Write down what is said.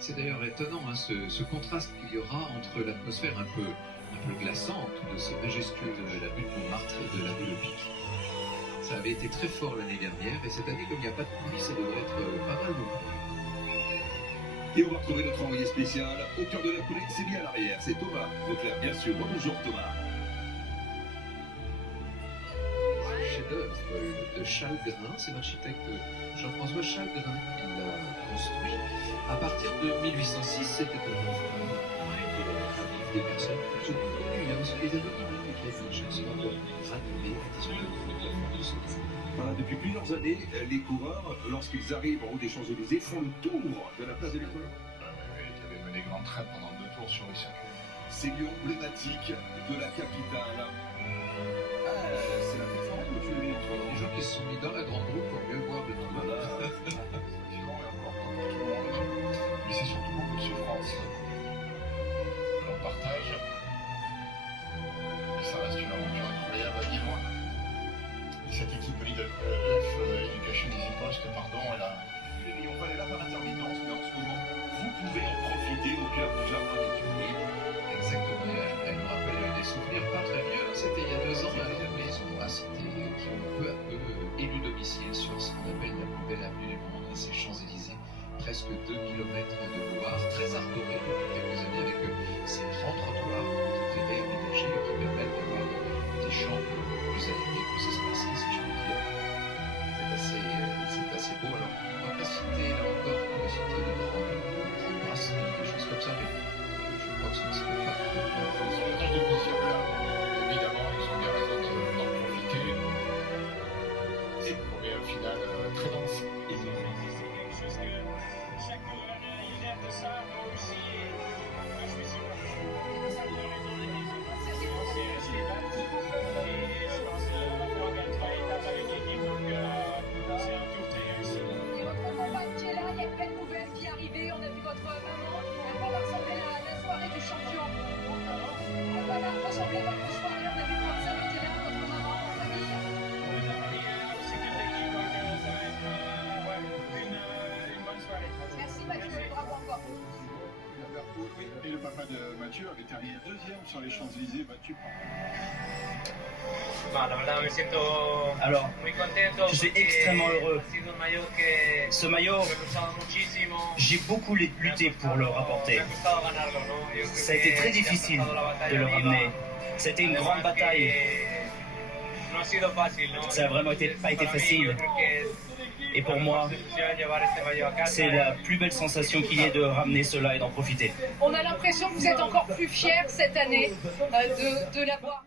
C'est d'ailleurs étonnant ce contraste qu'il y aura entre l'atmosphère un peu glaçante de ce majestueux de la butte Montmartre et de la rue Le Pic. Ça avait été très fort l'année dernière et cette année, comme il n'y a pas de pluie, ça devrait être pas mal non plus. Et on va retrouver notre envoyé spécial au cœur de la colline, c'est bien à l'arrière, c'est Thomas Vauclair, bien sûr. Bonjour Thomas. Chef-d'œuvre de Chalgrin, c'est l'architecte Jean-François Chalgrin qui l'a construit. À partir de 1806, c'était des personnes plutôt connues. Il y a aussi les anonymes qui écrivent une chanson ranimer à 18 Voilà, depuis plusieurs années, les coureurs, lorsqu'ils arrivent en haut des Champs-Élysées, font le tour de la place de l'École. Tu avais mené grand train pendant 2 tours sur les circuits. C'est lieu emblématique de la capitale. C'est la fête foraine que tu es entre Les gens qui se sont mis dans la grande roue pour mieux voir de tout. Voilà. Effectivement, et encore pour tout le monde. Mais c'est surtout beaucoup de souffrance. On partage. Et ça reste une aventure incroyable à vivre. Et cette équipe F Education Easy Post, pardon, elle a... On va aller là par intermittence, mais en ce moment, vous pouvez en profiter au cœur du jardin des Tuileries. Exactement, elle me rappelle des souvenirs pas très bien. C'était il y a 2 ans, à la maison à Cité, qui ont peu à peu élu domicile sur ce qu'on appelle la plus belle avenue du monde, ces Champs-Élysées. Presque 2 kilomètres de couloirs très arborés depuis quelques années avec ces grands trottoirs qui étaient aménagés et qui permettent d'avoir des champs plus animés, plus espacés, si je puis dire. C'est assez beau. Alors, on va pas citer là encore, on va citer de grandes brasseries, des choses comme ça, mais je crois que ce ne serait pas tout à fait. C'est le temps de plaisir là. Évidemment, ils ont bien raison d'en profiter. Et pour un final très dense. Chaque coureur, il rêve de ça, moi aussi. Moi, je suis sûr. Ça nous donne raison les maisons. C'est resté bâti. Et je pense qu'on va faire 3 étapes avec l'équipe. Donc, c'est un tour très réussi. Et votre compagne qui est là, il y a une belle nouvelle qui est arrivée. On a vu votre maman. Elle va ressembler à la soirée du champion. Elle va ressembler à votre soirée. On a vu quand ça était là, votre maman en famille. C'est toute l'équipe, donc ça va être une bonne soirée. Merci Mathieu, bravo encore. Et le papa de Mathieu avait terminé 2e sur les Champs-Élysées, battu par... Alors, je suis extrêmement heureux. Ce maillot, j'ai beaucoup lutté pour le rapporter. Ça a été très difficile de le ramener. C'était une grande bataille. Ça n'a vraiment pas été facile. Et pour moi, c'est la plus belle sensation qu'il y ait de ramener cela et d'en profiter. On a l'impression que vous êtes encore plus fiers cette année de l'avoir.